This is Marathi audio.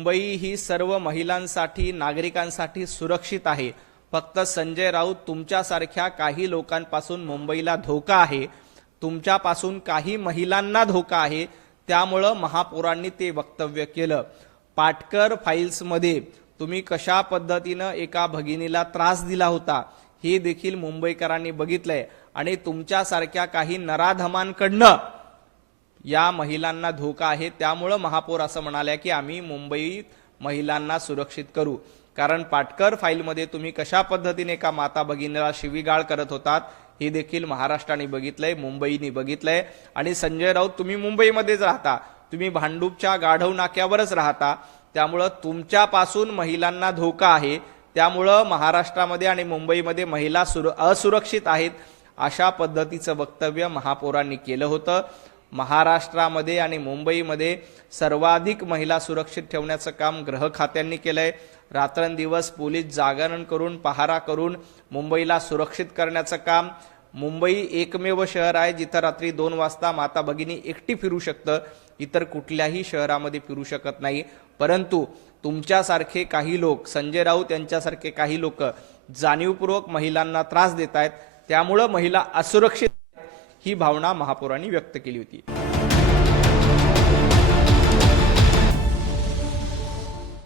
मुंबई ही सर्व महिलांसाठी नागरिकांसाठी सुरक्षित आहे। फक्त संजय राऊत तुमच्यासारख्या काही लोकांपासून मुंबईला धोका आहे, तुमच्यापासून काही महिलांना धोका आहे, त्यामुळे महापौरांनी ते वक्तव्य केलं। पाटकर फाईल्समध्ये तुम्ही कशा पद्धतीने एका भगिनीला त्रास दिला होता हे देखील मुंबईकरांनी बघितलंय आणि तुमच्यासारख्या काही नराधमांकडनं या महिलांना धोका आहे। त्यामुळे महापौर असं म्हणाले की आम्ही मुंबईत महिलांना सुरक्षित करू। कारण पाटकर फाईलमध्ये तुम्ही कशा पद्धतीने एका माता भगिनीला शिवीगाळ करत होतात हे देखील महाराष्ट्राने बघितलंय, मुंबईने बघितलंय। आणि संजय राऊत तुम्ही मुंबईमध्येच राहता, तुम्ही भांडूपच्या गाढव नाक्यावरच राहता, त्यामुळे तुमच्यापासून महिलांना धोका आहे। त्यामुळे महाराष्ट्रामध्ये आणि मुंबईमध्ये महिला असुरक्षित आहेत अशा पद्धतीचं वक्तव्य महापौरांनी केलं होतं। महाराष्ट्रामध्ये आणि मुंबईमध्ये सर्वाधिक महिला सुरक्षित ठेवण्याचं काम गृह खात्यांनी केलंय। रात्रंदिवस पोलीस जागरण करून पहारा करून मुंबईला सुरक्षित करण्याचं काम। मुंबई एकमेव शहर आहे जिथं रात्री 2 वाजता माता भगिनी एकटी फिरू शकतं, इतर कुठल्याही शहरामध्ये फिरू शकत नाही। परंतु तुमच्यासारखे काही लोक, संजय राऊत यांच्यासारखे काही लोक जाणीवपूर्वक महिलांना त्रास देत आहेत, त्यामुळे महिला असुरक्षित ही भावना महापौरांनी व्यक्त केली होती।